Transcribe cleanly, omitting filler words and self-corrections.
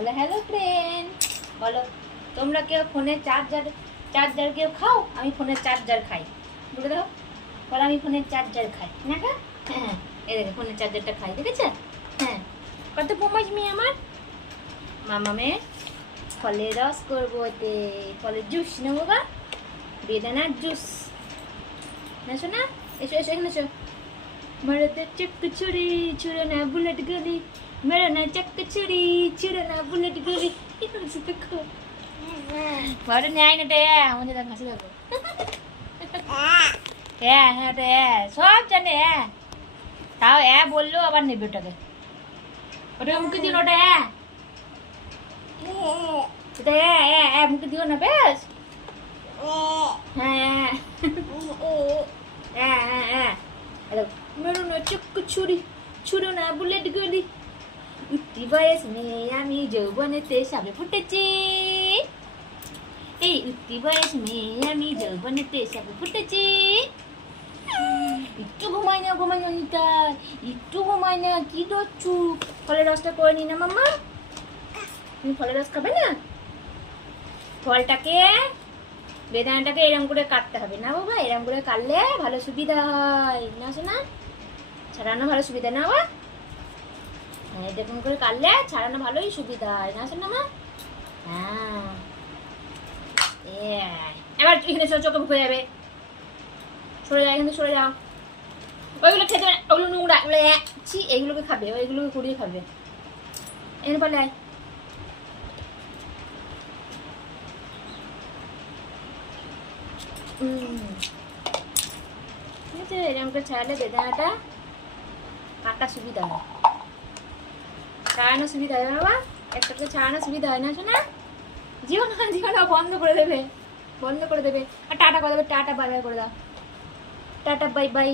বলো hello friend. বলো তোমরা কেউ ফোনের চার্জার কেউ খাও? আমি ফোনের চার্জার খাই। বলে দাও। বলো আমি ফোনের চার্জার খাই না খা? হ্যাঁ এই দেখো ফোনের চার্জারটা খাই, দেখেছে? হ্যাঁ কত পোমাজ মেয়ে আমার মামামে। ফলের রস করবো, এতে ফলের জুস নেবো বা বেদানার জুস না শোনা। এসো এসো এখানে এসো। মারাতে চক্ক ছুরি ছুড়ে না বুলেট গলি, মেরা না চক্ক ছুরি ছুড়ে না বুলেট গলি। দেখো বড় নেয় না রে আমাদের হাসি দেখো। হ্যাঁ হ্যাঁ রে সব জানে। হ্যাঁ তাও বললো আবার নেবে ওটাকে। ওটাকে মুখে দিও না, ওটা এটা মুখে দিও না বেশ। হ্যাঁ হ্যাঁ হ্যাঁ হ্যাঁ মেরো না চক্ক ছুরি ছুড়ো না বুলেট গলি, উঠতি বয়স মেয়ে আমি যৌবনেতে সাবে ফুটেছি। এই উঠতি বয়স মেয়ে আমি যৌবনেতে সাবে ফুটেছি। একটু ঘুমাই না অনিতা, একটু ঘুমাই না। কি ধরছু? ফলের রসটা করে নি না মাম্মা। তুমি ফলের রস খাবে না? ফলটাকে বেদানাটাকে এরম করে কাটতে হবে না বাবা, এরম করে কাটলে ভালো সুবিধা হয় না শোনা। ছাড়ানো ভালো সুবিধা না বাবা। হ্যাঁ এরকম করে কাটলে ছাড়ানো ভালোই সুবিধা হয় না শোনা মা। হ্যাঁ এবার এখানে চোখে মুখে যাবে। সরে যাও, এখানে সরে যাও। ওইগুলো খেতে ওগুলো নোংরা, এইগুলোকে খাবে, ওইগুলোকে কুড়িয়ে খাবে। এনে বলে ঠিক আছে। এরকম করে ছাড়ালে বেদানাটা কাটা সুবিধা হয়, ছাড়ানো সুবিধা হয় বাবা। একটা করে ছাড়ানো সুবিধা হয় না শোনা। জিও না বন্ধ করে দেবে, বন্ধ করে দেবে। আর টাটা করে দেবে, টাটা বাই বাই করে দাও। Tata bye bye.